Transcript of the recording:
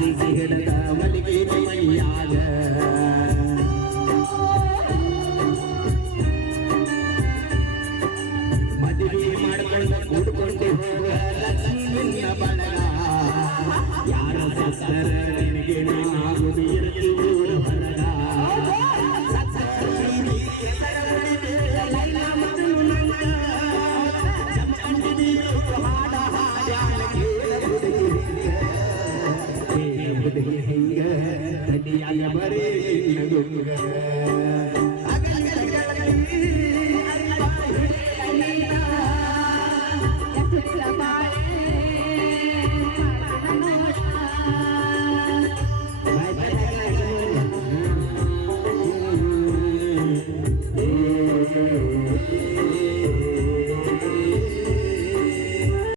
ಹಾಸಿಗೆ ಹಿಡದ ಮಲ್ಲಿಗೆ ಮೈಯಾಗ ಮದುವೆ ಮಾಡ್ಕೊಂಡು ಕೂಡ್ಕೊಂಡೆ ಹೋಗ ಲಕ್ಷ್ಮಿಯ ಬಳಗ ಯಾರ ಸತ್ತರ ನಿನಗೆ ನಾಗುದಿರ